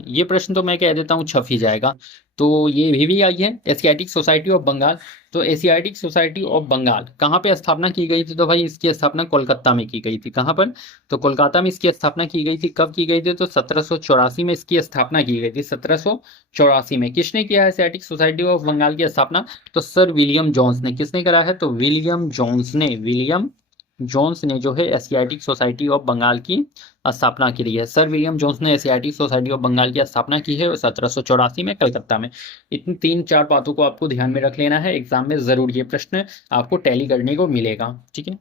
ये प्रश्न तो मैं कह देता हूँ छप ही जाएगा। तो ये भी आई है एशियाटिक सोसाइटी ऑफ बंगाल। तो एशियाटिक सोसाइटी ऑफ बंगाल कहाँ पे स्थापना की गई थी? तो भाई इसकी स्थापना कोलकाता में की गई थी। कहाँ पर? तो कोलकाता में इसकी स्थापना की गई थी। कब की गई थी? तो 1784 में इसकी स्थापना की गई थी। 1784 में किसने किया है एशियाटिक सोसाइटी ऑफ बंगाल की स्थापना? तो सर विलियम जोन्स ने। किसने करा है? तो विलियम जोन्स ने जो है एशियाटिक सोसाइटी ऑफ बंगाल की स्थापना की है। सर विलियम जोन्स ने एशियाटिक सोसाइटी ऑफ बंगाल की स्थापना की है 1784 में कलकत्ता में। इतनी 3-4 बातों को आपको ध्यान में रख लेना है, एग्जाम में जरूर ये प्रश्न आपको टैली करने को मिलेगा। ठीक है।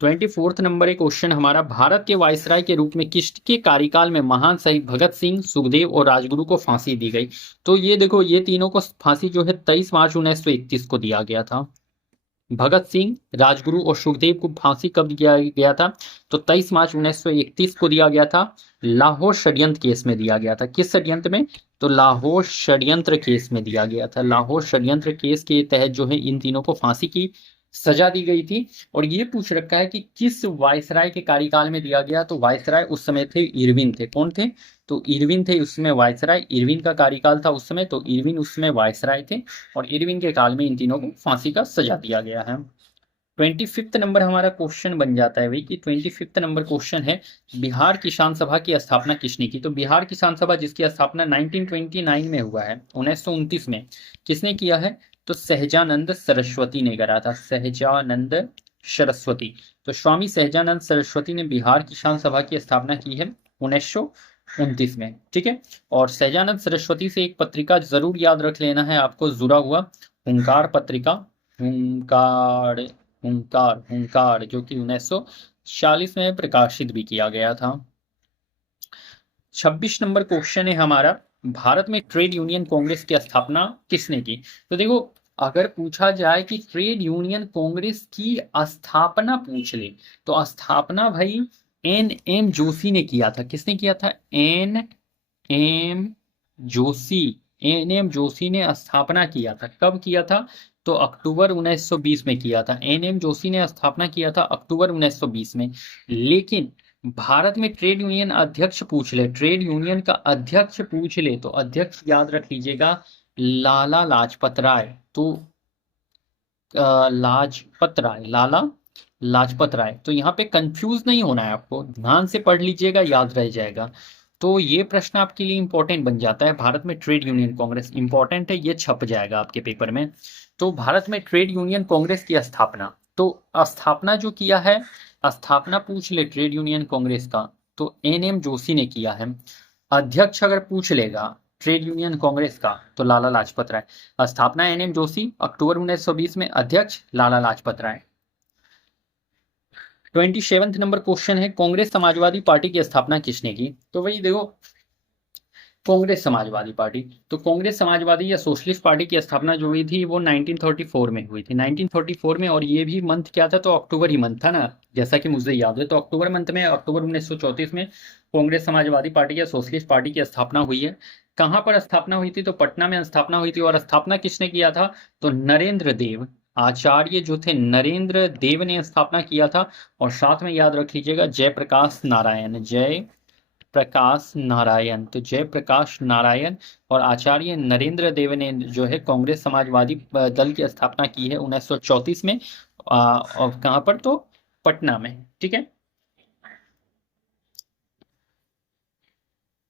24th नंबर एक क्वेश्चन हमारा, भारत के वायसराय के रूप में किसके कार्यकाल में महान शहीद भगत सिंह, सुखदेव और राजगुरु को फांसी दी गई? तो ये देखो, ये तीनों को फांसी जो है 23 मार्च 1931 को दिया गया था। भगत सिंह, राजगुरु और सुखदेव को फांसी कब दिया गया था? तो 23 मार्च 1931 को दिया गया था। लाहौर षड्यंत्र केस में दिया गया था। किस षड्यंत्र में? तो लाहौर षड्यंत्र केस में दिया गया था। लाहौर षड्यंत्र केस के तहत जो है इन तीनों को फांसी की सजा दी गई थी। और ये पूछ रखा है कि किस वायसराय के कार्यकाल में दिया गया? तो वायसराय उस समय थे इरविन थे। कौन थे? तो इरविन थे उस समय वायसराय। इरविन का कार्यकाल था उस समय, तो इरविन उस समय वायसराय थे और इरविन के काल में इन तीनों को फांसी का सजा दिया गया है। 25th नंबर हमारा क्वेश्चन बन जाता है भाई कि 25th नंबर क्वेश्चन है, बिहार किसान सभा की स्थापना किसने की? तो बिहार किसान सभा जिसकी स्थापना 1929 में हुआ है, 1929 में, किसने किया है? तो सहजानंद सरस्वती ने करा था। सहजानंद सरस्वती। तो स्वामी सहजानंद सरस्वती ने बिहार किसान सभा की स्थापना की है 1929 में। ठीक है। और सहजानंद सरस्वती से एक पत्रिका जरूर याद रख लेना है आपको, जुड़ा हुआ, हुंकार पत्रिका। हुंकार हुंकार जो कि 1940 में प्रकाशित भी किया गया था। 26 नंबर क्वेश्चन है हमारा, भारत में ट्रेड यूनियन कांग्रेस की स्थापना किसने की? तो देखो, अगर पूछा जाए कि ट्रेड यूनियन कांग्रेस की स्थापना पूछ ले, तो स्थापना भाई NM जोशी ने किया था। किसने किया था? NM जोशी। NM जोशी ने स्थापना किया था। कब किया था? तो अक्टूबर 1920 में किया था। NM जोशी ने स्थापना किया था अक्टूबर 1920 में। लेकिन भारत में ट्रेड यूनियन अध्यक्ष पूछ ले, ट्रेड यूनियन का अध्यक्ष पूछ ले, तो अध्यक्ष याद रख लीजिएगा लाला लाजपत राय। तो लाला लाजपत राय। तो यहाँ पे कंफ्यूज नहीं होना है आपको, ध्यान से पढ़ लीजिएगा, याद रह जाएगा। तो ये प्रश्न आपके लिए इंपॉर्टेंट बन जाता है। भारत में ट्रेड यूनियन कांग्रेस इंपॉर्टेंट है, ये छप जाएगा आपके पेपर में। तो भारत में ट्रेड यूनियन कांग्रेस की स्थापना, तो स्थापना जो किया है, स्थापना पूछ ले ट्रेड यूनियन कांग्रेस का, तो NM जोशी ने किया है। अध्यक्ष अगर पूछ लेगा ट्रेड यूनियन कांग्रेस का, तो लाला लाजपत राय। स्थापना NM जोशी, अक्टूबर 1920 में, अध्यक्ष Lala Lajpat Rai. 27th number question है, कांग्रेस समाजवादी पार्टी की स्थापना किसने की? तो वही देखो, कांग्रेस समाजवादी पार्टी, तो कांग्रेस समाजवादी या सोशलिस्ट पार्टी की स्थापना जो हुई थी वो 1934 में हुई थी। 1934 में, और ये भी मंथ क्या था? तो अक्टूबर ही मंथ था ना, जैसा कि मुझे याद है। तो अक्टूबर मंथ में, अक्टूबर 1934 में कांग्रेस समाजवादी पार्टी या सोशलिस्ट पार्टी की स्थापना हुई है। कहाँ पर स्थापना हुई थी? तो पटना में स्थापना हुई थी। और स्थापना किसने किया था? तो नरेंद्र देव, आचार्य जो थे नरेंद्र देव ने स्थापना किया था। और साथ में याद रख लीजिएगा जयप्रकाश नारायण, जय प्रकाश नारायण। तो जयप्रकाश नारायण और आचार्य नरेंद्र देव ने जो है कांग्रेस समाजवादी दल की स्थापना की है 1934 में। और कहां पर? तो पटना में। ठीक है।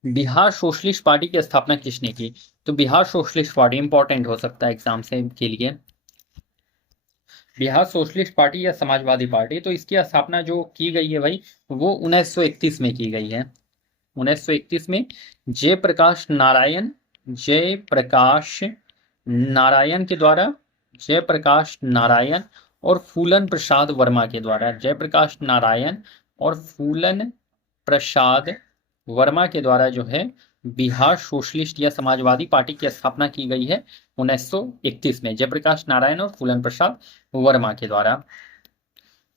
बिहार सोशलिस्ट पार्टी की स्थापना किसने की? तो बिहार सोशलिस्ट पार्टी इंपॉर्टेंट हो सकता है एग्जाम से के लिए। बिहार सोशलिस्ट पार्टी या समाजवादी पार्टी, तो इसकी स्थापना जो की गई है भाई, वो 1931 में की गई है। 1931 में जयप्रकाश नारायण के द्वारा, जयप्रकाश नारायण और फूलन प्रसाद वर्मा के द्वारा, जयप्रकाश नारायण और फूलन प्रसाद वर्मा के द्वारा जो है बिहार सोशलिस्ट या समाजवादी पार्टी की स्थापना की गई है 1931 में, जयप्रकाश नारायण और फूलन प्रसाद वर्मा के द्वारा।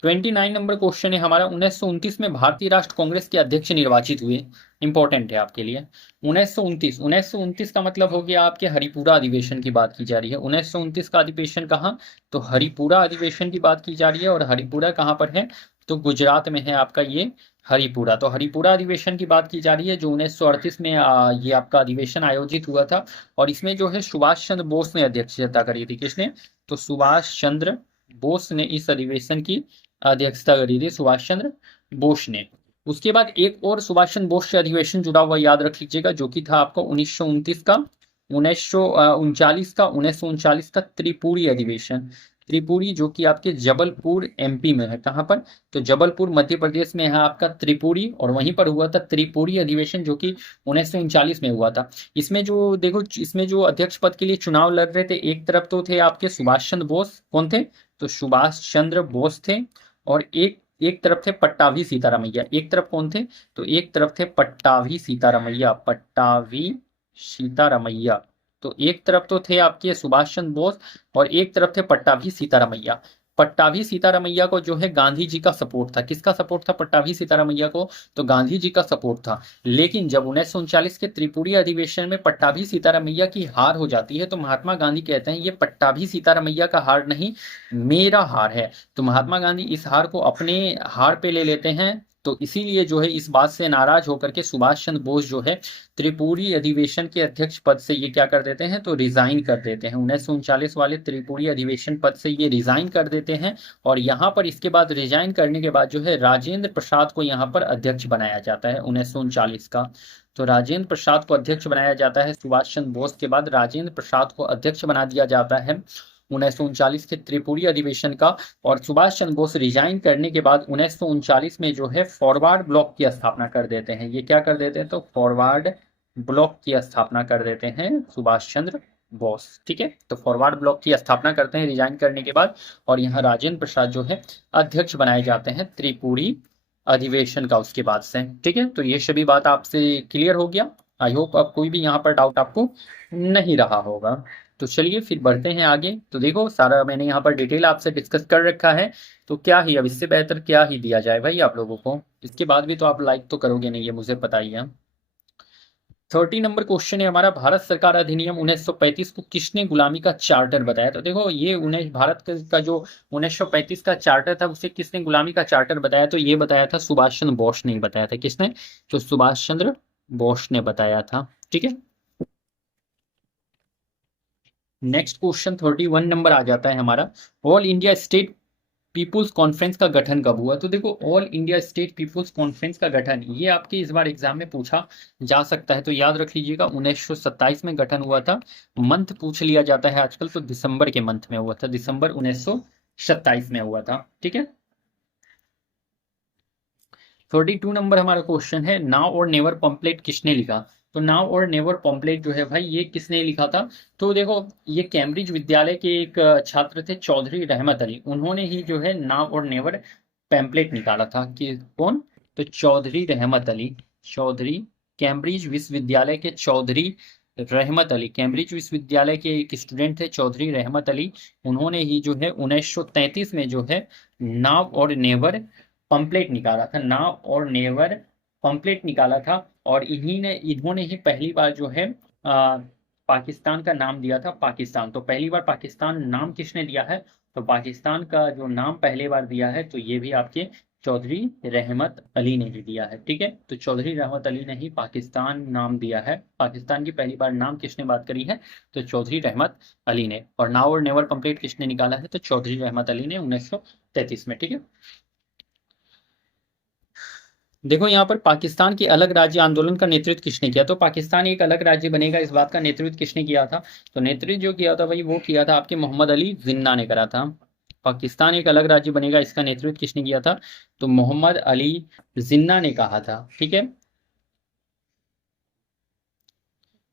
29 नंबर क्वेश्चन है हमारा, 1929 में भारतीय राष्ट्र कांग्रेस के अध्यक्ष निर्वाचित हुए। इंपॉर्टेंट है आपके लिए। 1929 का मतलब हो गया आपके हरिपुरा अधिवेशन की बात की जा रही है। 1929 का अधिवेशन कहाँ, तो हरिपुरा अधिवेशन की बात की जा रही है। और हरिपुरा कहाँ पर है, तो गुजरात में है आपका ये हरिपुरा। तो हरिपुरा अधिवेशन की बात की जा रही है जो 1938 में ये आपका अधिवेशन आयोजित हुआ था। और इसमें जो है सुभाष चंद्र बोस ने अध्यक्षता करी थी। किसने, तो सुभाष चंद्र बोस ने इस अधिवेशन की अध्यक्षता करी थी, सुभाष चंद्र बोस ने। उसके बाद एक और सुभाष चंद्र बोस से अधिवेशन जुड़ा हुआ याद रख लीजिएगा, जो कि था आपका 1929 का 1939 का त्रिपुरी अधिवेशन। त्रिपुरी जो कि आपके जबलपुर एमपी में है। कहाँ पर, तो जबलपुर मध्य प्रदेश में है आपका त्रिपुरी, और वहीं पर हुआ था त्रिपुरी अधिवेशन जो कि 1939 में हुआ था। इसमें जो देखो, इसमें जो अध्यक्ष पद के लिए चुनाव लड़ रहे थे, एक तरफ तो थे आपके सुभाष चंद्र बोस, कौन थे, तो सुभाष चंद्र बोस थे। और एक एक तरफ थे पट्टाभी सीतारामैया। एक तरफ कौन थे, तो एक तरफ थे पट्टाभी सीतारामैया, पट्टाभी सीतारामैया। तो एक तरफ तो थे आपके सुभाष चंद्र बोस, और एक तरफ थे पट्टाभी सीतारामैया। पट्टाभी सीतारामैया को जो है गांधी जी का सपोर्ट था। किसका सपोर्ट था पट्टाभी सीतारामैया को, तो गांधी जी का सपोर्ट था। लेकिन जब 1939 के त्रिपुरी अधिवेशन में पट्टाभी सीतारामैया की हार हो जाती है, तो महात्मा गांधी कहते हैं ये पट्टाभी सीतारामैया का हार नहीं, मेरा हार है। तो महात्मा गांधी इस हार को अपने हार पे ले लेते हैं। तो इसीलिए जो है इस बात से नाराज होकर के सुभाष चंद्र बोस जो है त्रिपुरी अधिवेशन के अध्यक्ष पद से ये क्या कर देते हैं, तो रिजाइन कर देते हैं। 1939 वाले त्रिपुरी अधिवेशन पद से ये रिजाइन कर देते हैं। और यहाँ पर इसके बाद रिजाइन करने के बाद जो है राजेंद्र प्रसाद को यहाँ पर अध्यक्ष बनाया जाता है 1939 का। तो राजेंद्र प्रसाद को अध्यक्ष बनाया जाता है। सुभाष चंद्र बोस के बाद राजेंद्र प्रसाद को अध्यक्ष बना दिया जाता है 1939 के त्रिपुरी अधिवेशन का। और सुभाष चंद्र बोस रिजाइन करने के बाद 1939 में जो है फॉरवर्ड ब्लॉक की स्थापना कर देते हैं। ये क्या कर देते हैं, तो फॉरवर्ड ब्लॉक की स्थापना कर देते हैं सुभाष चंद्र बोस। ठीक है, तो फॉरवर्ड ब्लॉक की स्थापना करते हैं रिजाइन करने के बाद। और यहाँ राजेंद्र प्रसाद जो है अध्यक्ष बनाए जाते हैं त्रिपुरी अधिवेशन का उसके बाद से। ठीक है, तो ये सभी बात आपसे क्लियर हो गया। आई होप अब कोई भी यहाँ पर डाउट आपको नहीं रहा होगा। तो चलिए फिर बढ़ते हैं आगे। तो देखो सारा मैंने यहाँ पर डिटेल आपसे डिस्कस कर रखा है। तो क्या ही अब इससे बेहतर क्या ही दिया जाए भाई आप लोगों को। इसके बाद भी तो आप लाइक तो करोगे नहीं, ये मुझे पता ही है। 30 नंबर क्वेश्चन है हमारा, भारत सरकार अधिनियम 1935 को किसने गुलामी का चार्टर बताया। तो देखो ये भारत का जो 1935 का चार्टर था उसे किसने गुलामी का चार्टर बताया, तो ये बताया था सुभाष चंद्र बोस ने ही बताया था। किसने, तो सुभाष चंद्र बोस ने बताया था। ठीक है, नेक्स्ट क्वेश्चन 31 नंबर आ जाता है हमारा, all India state people's conference का गठन कब हुआ। तो देखो all India state people's conference का गठन ये आपके इस बार एग्जाम में पूछा जा सकता है। तो याद रख लीजिएगा 1927 में गठन हुआ था। मंथ पूछ लिया जाता है आजकल, तो दिसंबर के मंथ में हुआ था, दिसंबर 1927 में हुआ था। ठीक है, 32 नंबर हमारा क्वेश्चन है, नाउ और नेवर पम्पलेट किसने लिखा। तो नाउ और नेवर पम्पलेट जो है भाई ये किसने लिखा था, तो देखो ये कैम्ब्रिज विद्यालय के एक छात्र थे चौधरी रहमत अली, उन्होंने ही जो है नाउ और नेवर पैम्पलेट निकाला था। कि कौन, तो चौधरी रहमत अली। चौधरी, कैम्ब्रिज विश्वविद्यालय के चौधरी रहमत अली, कैम्ब्रिज विश्वविद्यालय के एक स्टूडेंट थे चौधरी रहमत अली। उन्होंने ही जो है 1933 में जो है नाव और नेवर पंपलेट निकाला था, नाव और नेवर पंपलेट निकाला था। और इन्होंने ही पहली बार जो है पाकिस्तान का नाम दिया था, पाकिस्तान। तो पहली बार पाकिस्तान नाम किसने दिया है, तो पाकिस्तान का जो नाम पहली बार दिया है तो ये भी आपके चौधरी रहमत अली ने ही दिया है। ठीक है, तो चौधरी रहमत अली ने ही पाकिस्तान नाम दिया है। पाकिस्तान की पहली बार नाम किसने बात करी है, तो चौधरी रहमत अली ने। और नाउ और नेवर कंप्लीट किसने निकाला है, तो चौधरी रहमत अली ने 1933 में। ठीक है, देखो यहाँ पर पाकिस्तान के अलग राज्य आंदोलन का नेतृत्व किसने किया, तो पाकिस्तान एक अलग राज्य बनेगा इस बात का नेतृत्व किसने किया था, तो नेतृत्व जो किया था भाई वो किया था आपके मोहम्मद अली जिन्ना ने करा था। पाकिस्तान एक अलग राज्य बनेगा इसका नेतृत्व किसने किया था, तो मोहम्मद अली जिन्ना ने कहा था। ठीक है,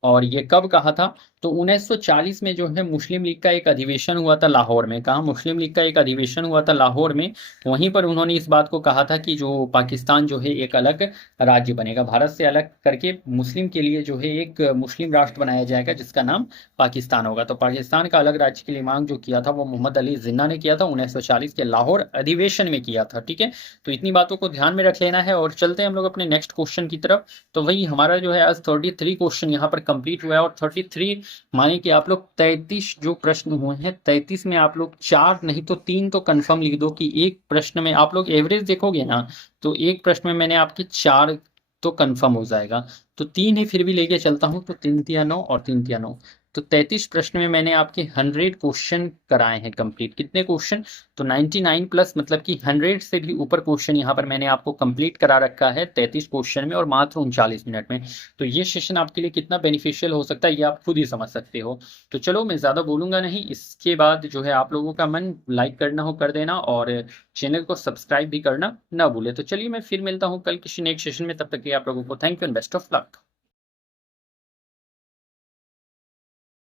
और ये कब कहा था? तो 1940 में जो है मुस्लिम लीग का एक अधिवेशन हुआ था लाहौर में। कहाँ? मुस्लिम लीग का एक अधिवेशन हुआ था लाहौर में। वहीं पर उन्होंने इस बात को कहा था कि जो पाकिस्तान जो है एक अलग राज्य बनेगा, भारत से अलग करके मुस्लिम के लिए जो है एक मुस्लिम राष्ट्र बनाया जाएगा जिसका नाम पाकिस्तान होगा। तो पाकिस्तान का अलग राज्य के लिए मांग जो किया था वो मोहम्मद अली जिन्ना ने किया था, 1940 के लाहौर अधिवेशन में किया था। ठीक है, तो इतनी बातों को ध्यान में रख लेना है और चलते हैं हम लोग अपने नेक्स्ट क्वेश्चन की तरफ। तो वही हमारा जो है आज 33 क्वेश्चन यहाँ पर कंप्लीट हुआ है, और 33 माने कि आप लोग 33 जो प्रश्न हुए हैं, 33 में आप लोग 4 नहीं तो 3 तो कंफर्म लिख दो कि एक प्रश्न में आप लोग एवरेज देखोगे ना, तो एक प्रश्न में मैंने आपके 4 तो कंफर्म हो जाएगा। तो 3 ही फिर भी लेके चलता हूँ, तो 3 तिया 9 और 3 तिया 9, तो 33 प्रश्न में मैंने आपके 100 क्वेश्चन कराए हैं कंप्लीट। कितने क्वेश्चन? तो 99 प्लस, मतलब कि 100 से भी ऊपर क्वेश्चन यहाँ पर मैंने आपको कंप्लीट करा रखा है 33 क्वेश्चन में, और मात्र 39 मिनट में। तो ये सेशन आपके लिए कितना बेनिफिशियल हो सकता है ये आप खुद ही समझ सकते हो। तो चलो मैं ज़्यादा बोलूँगा नहीं, इसके बाद जो है आप लोगों का मन लाइक करना हो कर देना, और चैनल को सब्सक्राइब भी करना ना भूले। तो चलिए मैं फिर मिलता हूँ कल किसी नेक्स्ट सेशन में, तब तक के लिए आप लोगों को thank you and best of luck.